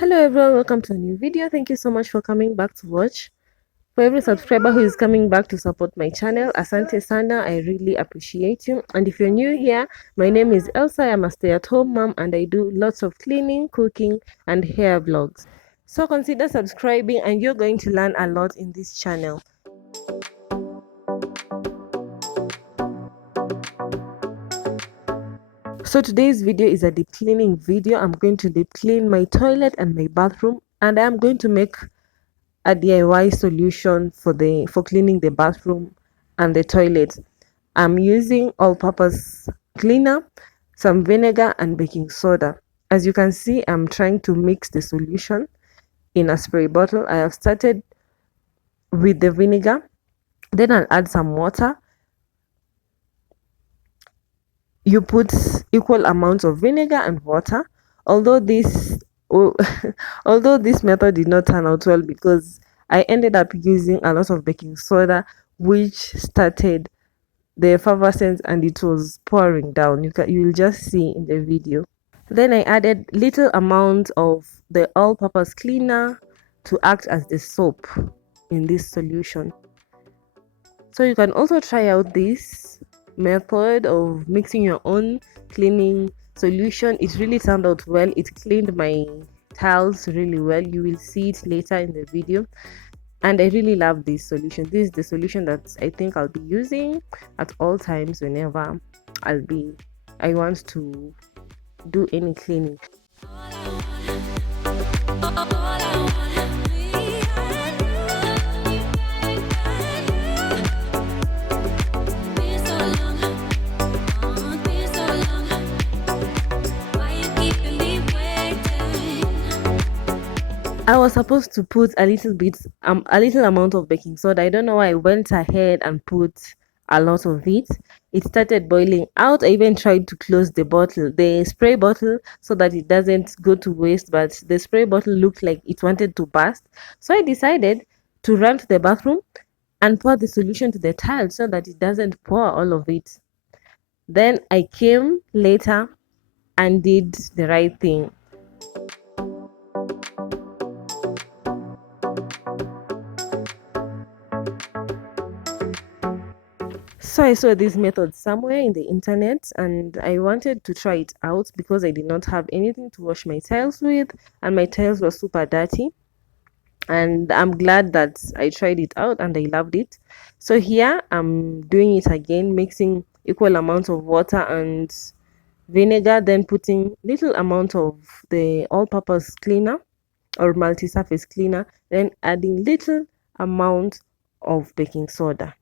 Hello everyone, welcome to a new video. Thank you so much for coming back to watch. For every subscriber who is coming back to support my channel, asante sana, I really appreciate you. And if you're new here, my name is Elsa. I'm a stay-at-home mom and I do lots of cleaning, cooking and hair vlogs. So consider subscribing and you're going to learn a lot in this channel. So today's video is a deep cleaning video. I'm going to deep clean my toilet and my bathroom, and I'm going to make a DIY solution for cleaning the bathroom and the toilet. I'm using all-purpose cleaner, some vinegar and baking soda. As you can see, I'm trying to mix the solution in a spray bottle. I have started with the vinegar, then I'll add some water. You put equal amounts of vinegar and water. Although this although this method did not turn out well because I ended up using a lot of baking soda, which started the effervescence and it was pouring down. You will just see in the video. Then I added little amount of the all-purpose cleaner to act as the soap in this solution. So you can also try out this method of mixing your own cleaning solution. It really turned out well. It cleaned my tiles really well. You will see it later in the video, and I really love this solution. This is the solution that I think I'll be using at all times whenever I want to do any cleaning. I was supposed to put a little amount of baking soda. I don't know why I went ahead and put a lot of it. It started boiling out. I even tried to close the spray bottle, so that it doesn't go to waste, but the spray bottle looked like it wanted to burst. So I decided to run to the bathroom and pour the solution to the tile so that it doesn't pour all of it. Then I came later and did the right thing. So I saw this method somewhere in the internet and I wanted to try it out because I did not have anything to wash my tiles with and my tiles were super dirty. And I'm glad that I tried it out and I loved it. So here I'm doing it again, mixing equal amounts of water and vinegar, then putting little amount of the all-purpose cleaner or multi-surface cleaner, then adding little amount of baking soda.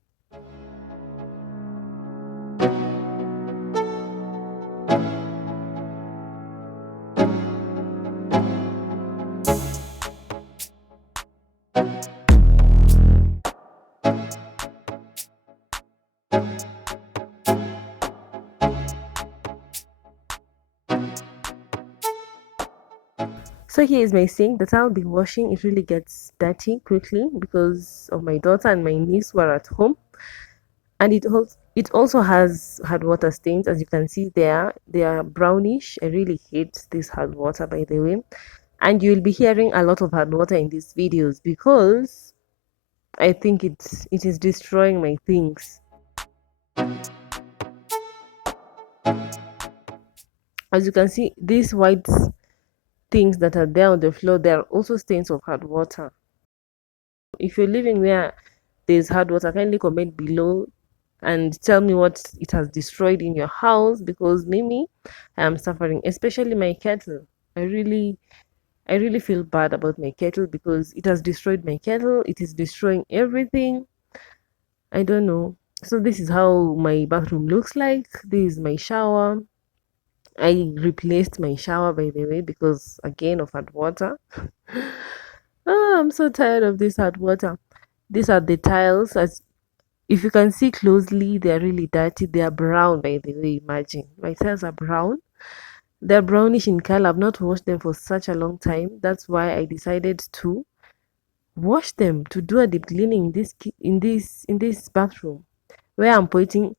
So here is my sink that I'll be washing. It really gets dirty quickly because of my daughter and my niece were at home, and it also has hard water stains. As you can see there, they are brownish. I really hate this hard water, by the way, and you'll be hearing a lot of hard water in these videos because I think it is destroying my things. As you can see, these white things that are there on the floor, they are also stains of hard water. If you're living where there's hard water, kindly comment below and tell me what it has destroyed in your house, because maybe I am suffering, especially my kettle. I really feel bad about my kettle because it has destroyed my kettle. It is destroying everything. I don't know. So this is how my bathroom looks like. This is my shower. I replaced my shower, by the way, because again of hard water. Oh, I'm so tired of this hard water. These are the tiles. As if you can see closely, they are really dirty. They are brown, by the way. Imagine my tiles are brown. They're brownish in color. I've not washed them for such a long time. That's why I decided to wash them, to do a deep cleaning in this bathroom. Where I'm pointing,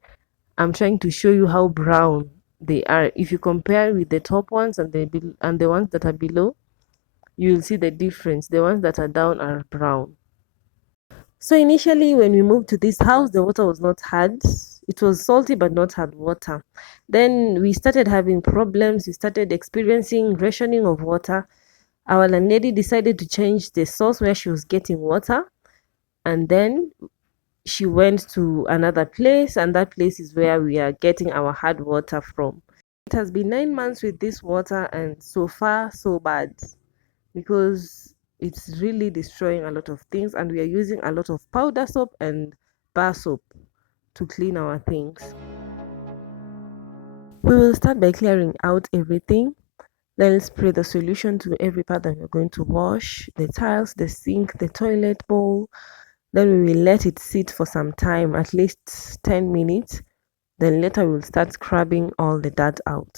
I'm trying to show you how brown they are. If you compare with the top ones and the ones that are below, you'll see the difference. The ones that are down are brown. So initially, when we moved to this house, the water was not hard. It was salty, but not hard water. Then we started having problems. We started experiencing rationing of water. Our landlady decided to change the source where she was getting water. And then she went to another place, and that place is where we are getting our hard water from. It has been 9 months with this water, and so far, so bad, because it's really destroying a lot of things, and we are using a lot of powder soap and bar soap to clean our things. We will start by clearing out everything. Then spray the solution to every part that we're going to wash: the tiles, the sink, the toilet bowl. Then we will let it sit for some time, at least 10 minutes. Then later we'll start scrubbing all the dirt out.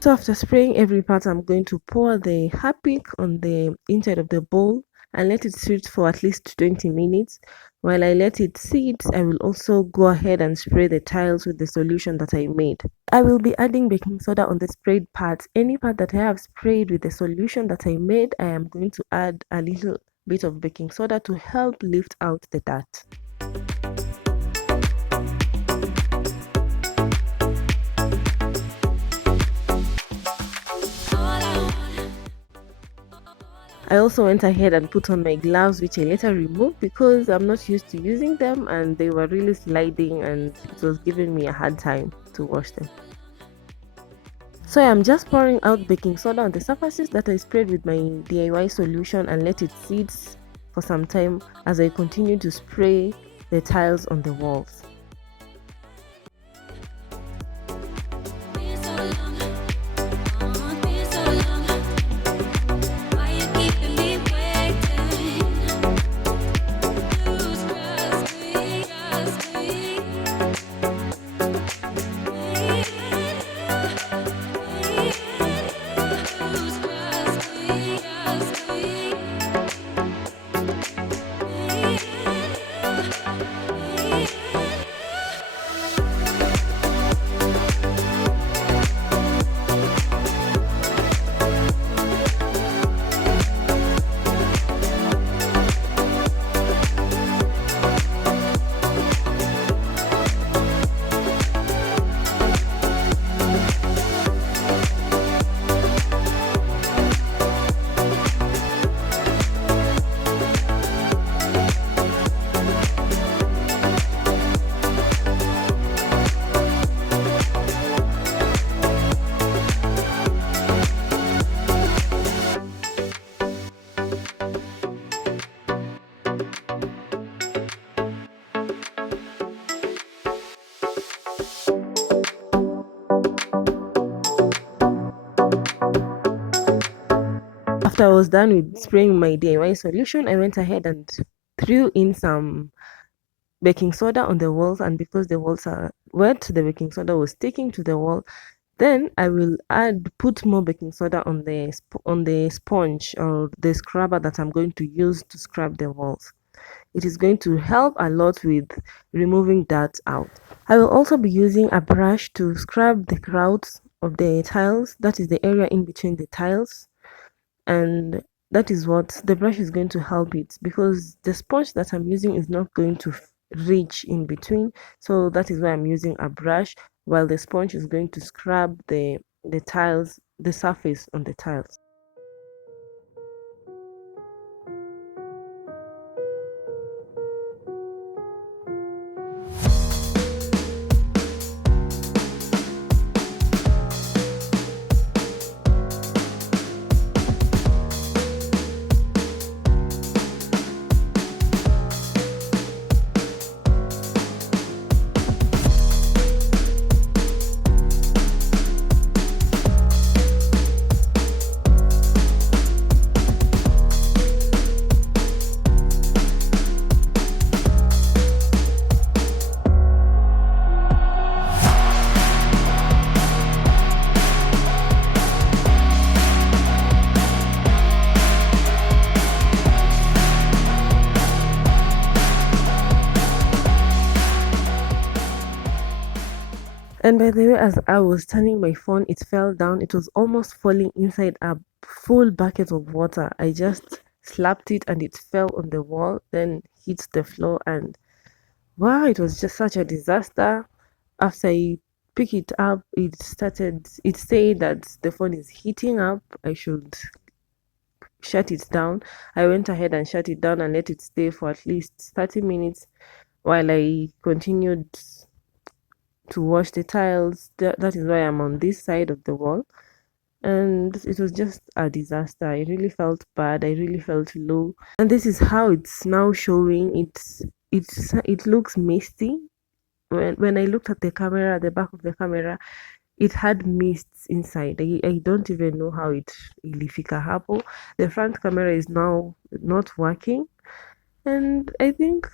So after spraying every part, I'm going to pour the Harpic on the inside of the bowl and let it sit for at least 20 minutes. While I let it sit, I will also go ahead and spray the tiles with the solution that I made. I will be adding baking soda on the sprayed parts. Any part that I have sprayed with the solution that I made, I am going to add a little bit of baking soda to help lift out the dirt. I also went ahead and put on my gloves, which I later removed because I'm not used to using them and they were really sliding and it was giving me a hard time to wash them. So I'm just pouring out baking soda on the surfaces that I sprayed with my DIY solution and let it sit for some time as I continue to spray the tiles on the walls. After I was done with spraying my DIY solution, I went ahead and threw in some baking soda on the walls, and because the walls are wet, the baking soda was sticking to the wall. Then I will put more baking soda on the sponge or the scrubber that I'm going to use to scrub the walls. It is going to help a lot with removing dirt out. I will also be using a brush to scrub the grouts of the tiles, that is the area in between the tiles, and that is what the brush is going to help it, because the sponge that I'm using is not going to reach in between. So that is why I'm using a brush, while the sponge is going to scrub the tiles, the surface on the tiles. And by the way, as I was turning my phone, it fell down. It was almost falling inside a full bucket of water. I just slapped it and it fell on the wall, then hit the floor. And wow, it was just such a disaster. After I pick it up, it said that the phone is heating up. I should shut it down. I went ahead and shut it down and let it stay for at least 30 minutes while I continued to wash the tiles. That is why I'm on this side of the wall. And it was just a disaster. I really felt bad. I really felt low. And this is how it's now showing. It looks misty. When I looked at the camera, the back of the camera, it had mists inside. I don't even know how it ilifika hapo. The front camera is now not working, and I think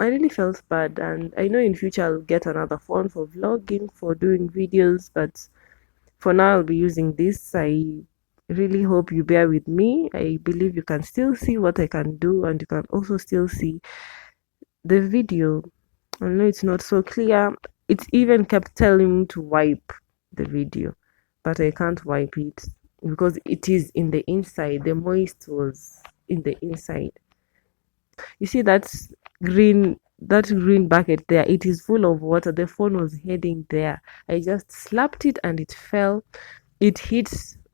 I really felt bad. And I know in future I'll get another phone for vlogging, for doing videos, but for now I'll be using this. I really hope you bear with me. I believe you can still see what I can do, and you can also still see the video. I know it's not so clear. It even kept telling me to wipe the video, but I can't wipe it because it is in the inside. The moist was in the inside. You see that green bucket there, it is full of water. The phone was heading there. I just slapped it and it fell. It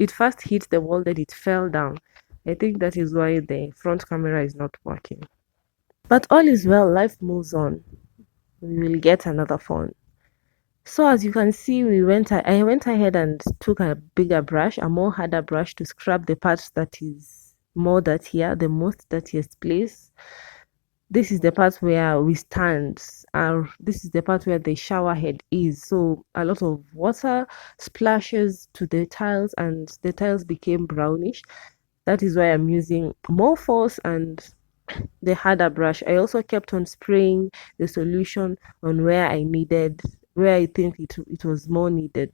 first hit the wall, then it fell down. I think that is why the front camera is not working. But all is well, life moves on. We will get another phone. So as you can see, I went ahead and took a bigger brush, a more harder brush, to scrub the part that is more dirtier, the most dirtiest place. This is the part where we stand. This is the part where the shower head is. So a lot of water splashes to the tiles and the tiles became brownish. That is why I'm using more force and the harder brush. I also kept on spraying the solution on where I think it was more needed.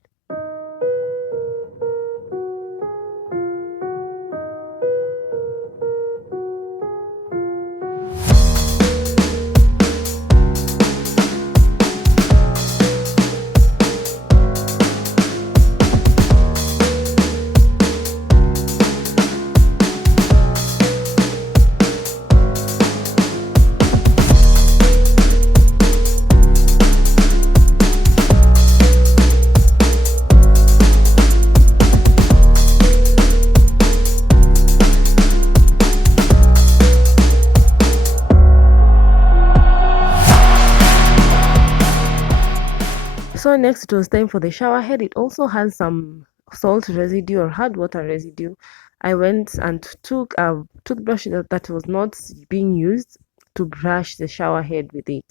So next it was time for the shower head. It also has some salt residue or hard water residue. I went and took a toothbrush that was not being used to brush the shower head with it.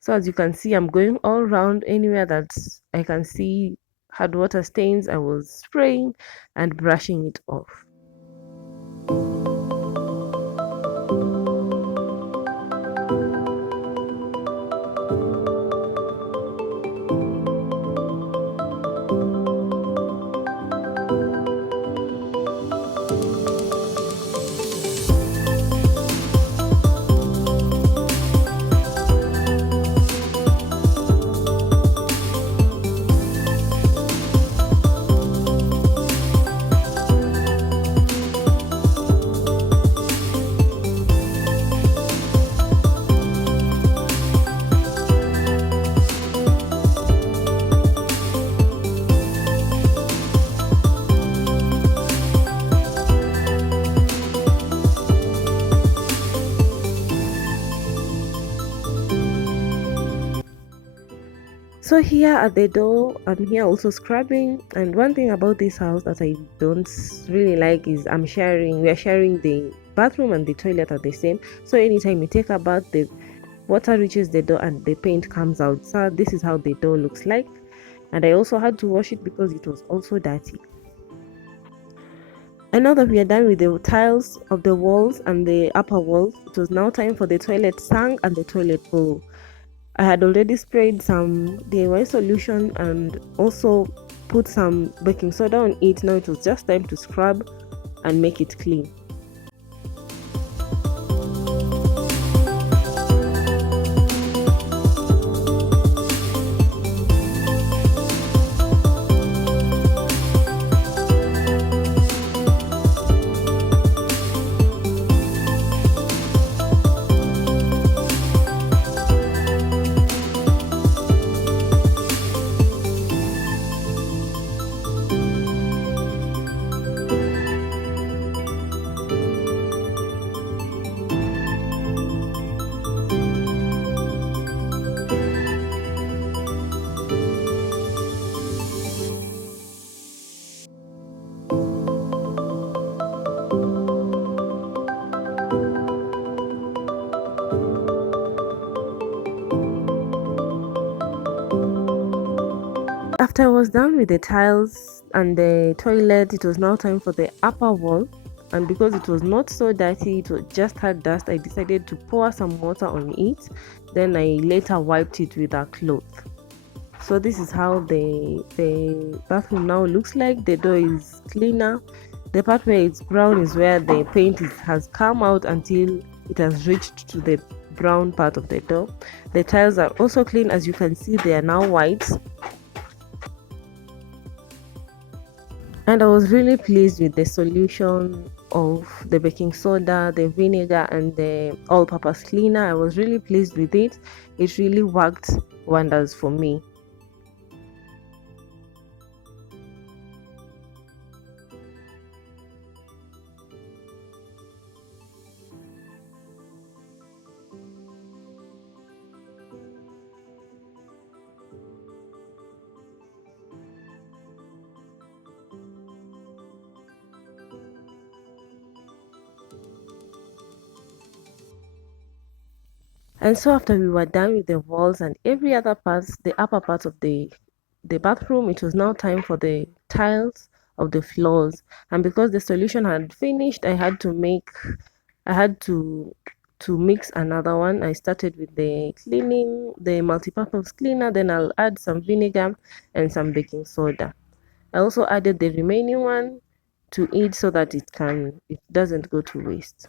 So as you can see, I'm going all around. Anywhere that I can see hard water stains, I was spraying and brushing it off. So here at the door, I'm here also scrubbing. And one thing about this house that I don't really like is we are sharing the bathroom and the toilet are the same. So anytime you take a bath, the water reaches the door and the paint comes out. So this is how the door looks like. And I also had to wash it because it was also dirty. And now that we are done with the tiles of the walls and the upper walls, it was now time for the toilet sink and the toilet bowl. I had already sprayed some DIY solution and also put some baking soda on it. Now it was just time to scrub and make it clean. after I was done with the tiles and the toilet, it was now time for the upper wall. And because it was not so dirty, just had dust, I decided to pour some water on it. Then I later wiped it with a cloth. So this is how the bathroom now looks like. The door is cleaner. The part where it's brown is where the paint has come out until it has reached to the brown part of the door. The tiles are also clean. As you can see, they are now white. And I was really pleased with the solution of the baking soda, the vinegar, and the all-purpose cleaner. I was really pleased with it. It really worked wonders for me. And so after we were done with the walls and every other part, the upper part of the bathroom, it was now time for the tiles of the floors. And because the solution had finished, I had to mix another one. I started with the multi-purpose cleaner, then I'll add some vinegar and some baking soda. I also added the remaining one to it so that it doesn't go to waste.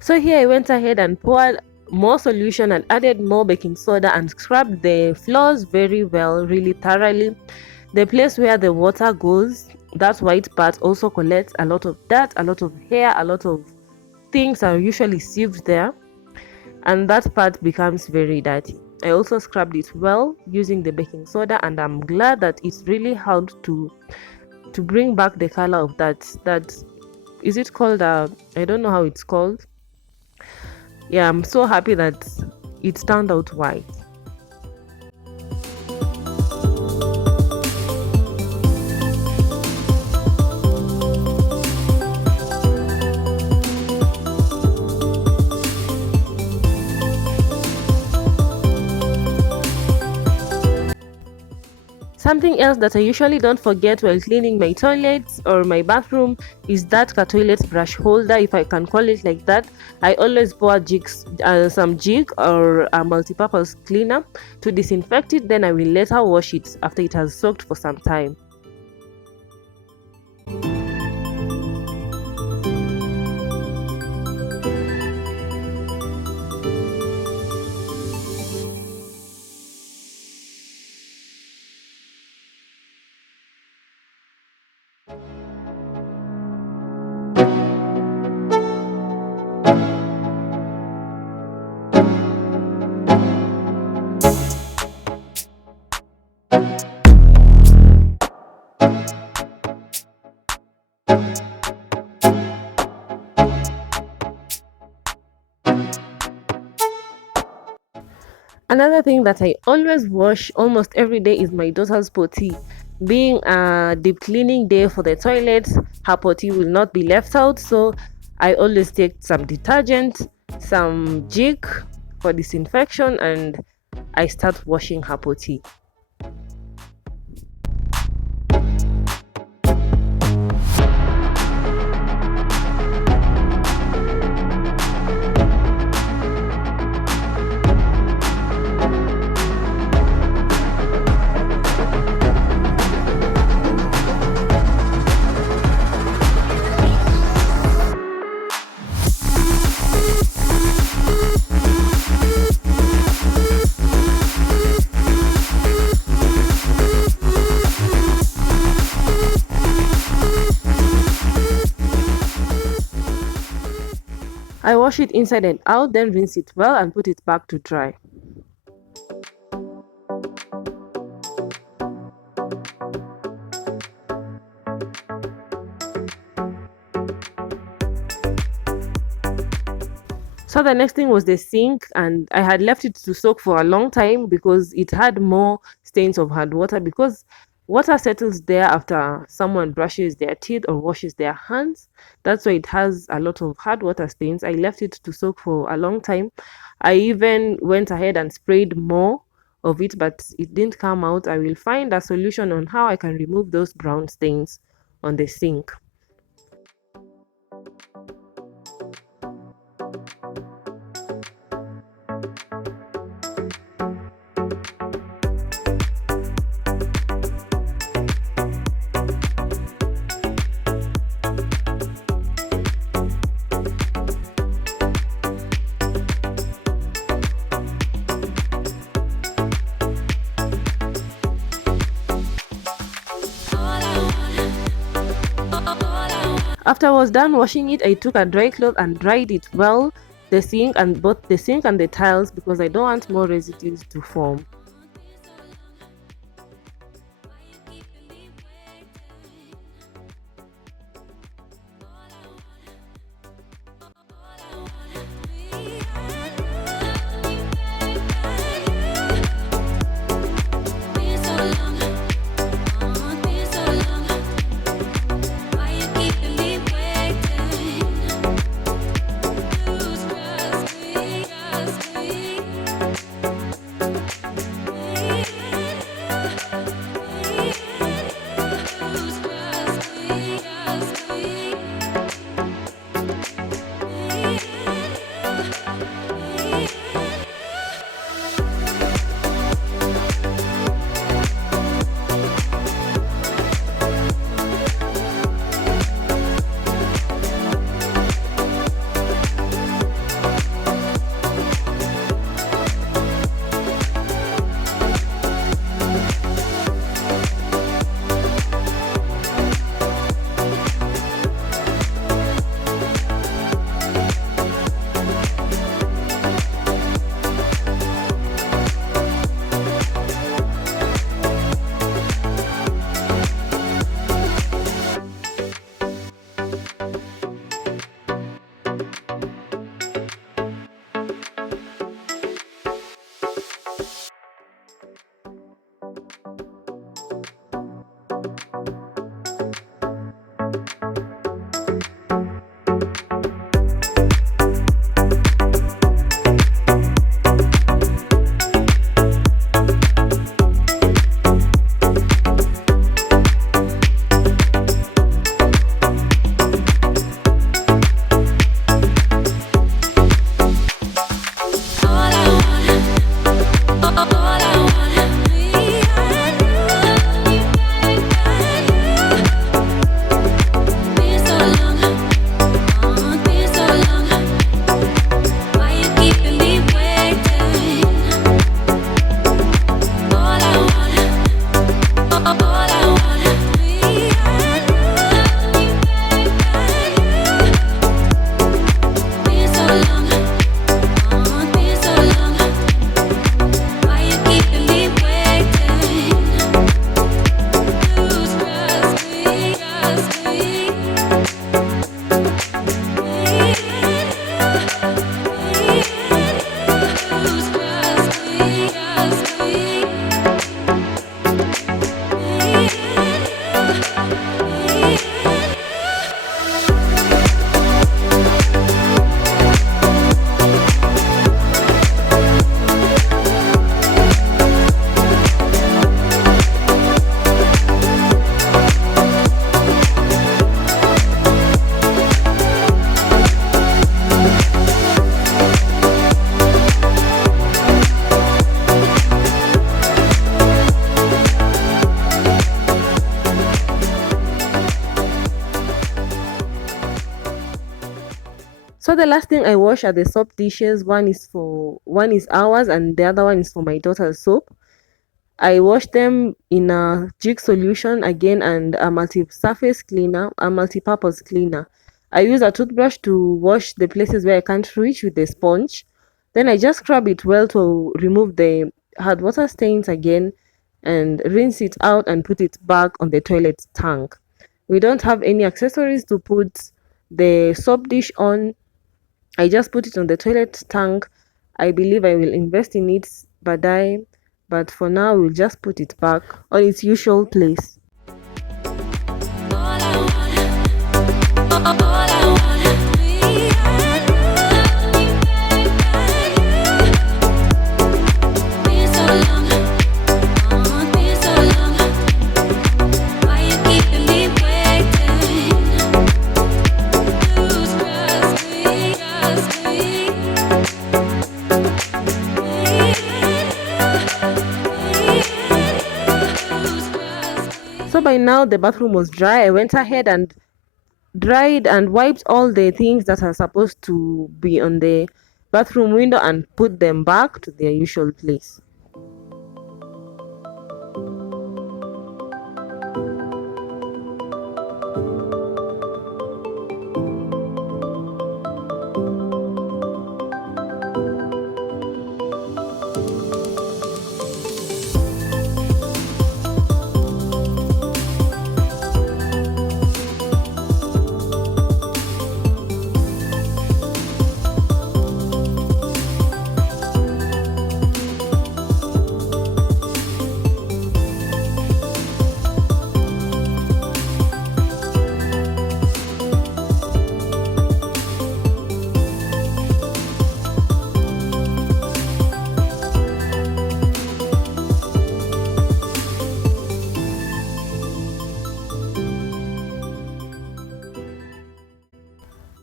So here I went ahead and poured more solution and added more baking soda and scrubbed the floors very well, really thoroughly. The place where the water goes, that white part, also collects a lot of dirt, a lot of hair, a lot of things are usually sieved there, and that part becomes very dirty. I also scrubbed it well using the baking soda, and I'm glad that it really helped to bring back the color of that is it called I don't know how it's called. Yeah, I'm so happy that it turned out white. Something else that I usually don't forget while cleaning my toilets or my bathroom is that toilet brush holder, if I can call it like that. I always pour some jig or a multi-purpose cleaner to disinfect it, then I will later wash it after it has soaked for some time. Another thing that I always wash almost every day is my daughter's potty. Being a deep cleaning day for the toilets, her potty will not be left out, so I always take some detergent, some jig for disinfection, and I start washing her potty. I wash it inside and out, then rinse it well and put it back to dry. So the next thing was the sink, and I had left it to soak for a long time because it had more stains of hard water, because water settles there after someone brushes their teeth or washes their hands. That's why it has a lot of hard water stains. I left it to soak for a long time. I even went ahead and sprayed more of it, but it didn't come out. I will find a solution on how I can remove those brown stains on the sink. After I was done washing it, I took a dry cloth and dried it well, the sink and both the sink and the tiles, because I don't want more residues to form. So the last thing I wash are the soap dishes. One is ours and the other one is for my daughter's soap. I wash them in a Jig solution again and a multi-surface cleaner, a multi-purpose cleaner. I use a toothbrush to wash the places where I can't reach with the sponge. Then I just scrub it well to remove the hard water stains again and rinse it out and put it back on the toilet tank. We don't have any accessories to put the soap dish on. I just put it on the toilet tank. I believe I will invest in it, but for now we'll just put it back on its usual place. So by now the bathroom was dry. I went ahead and dried and wiped all the things that are supposed to be on the bathroom window and put them back to their usual place.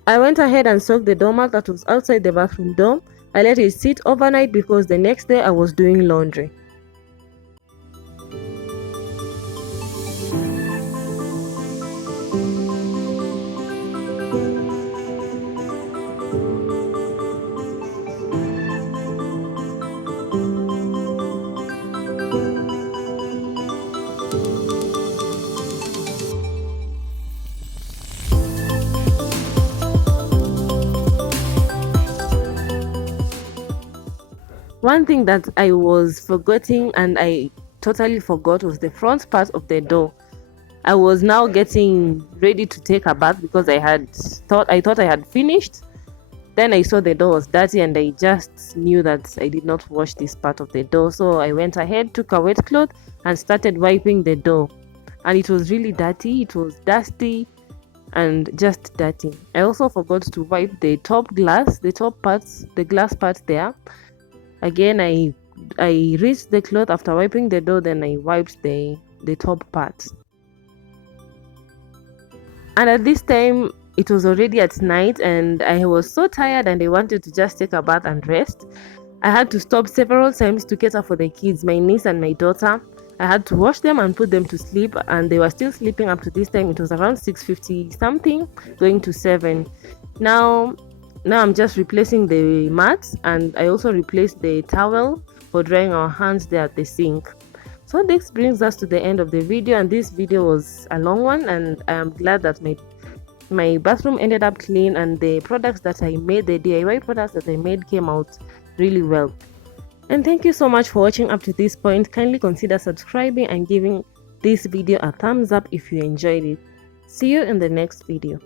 I went ahead and soaked the doormat that was outside the bathroom door. I let it sit overnight because the next day I was doing laundry. One thing that I was forgetting and I totally forgot was the front part of the door. I was now getting ready to take a bath because I thought I had finished. Then I saw the door was dirty and I just knew that I did not wash this part of the door. So I went ahead, took a wet cloth and started wiping the door. And it was really dirty, it was dusty and just dirty. I also forgot to wipe the top glass, the glass part there. Again, I rinsed the cloth after wiping the door, then I wiped the top part. And at this time, it was already at night and I was so tired and I wanted to just take a bath and rest. I had to stop several times to cater for the kids, my niece and my daughter. I had to wash them and put them to sleep and they were still sleeping up to this time. It was around 6:50 something, going to 7. Now I'm just replacing the mats and I also replaced the towel for drying our hands there at the sink. So this brings us to the end of the video, and this video was a long one and I am glad that my bathroom ended up clean and the products that I made, the DIY products that I made, came out really well. And thank you so much for watching up to this point. Kindly consider subscribing and giving this video a thumbs up if you enjoyed it. See you in the next video.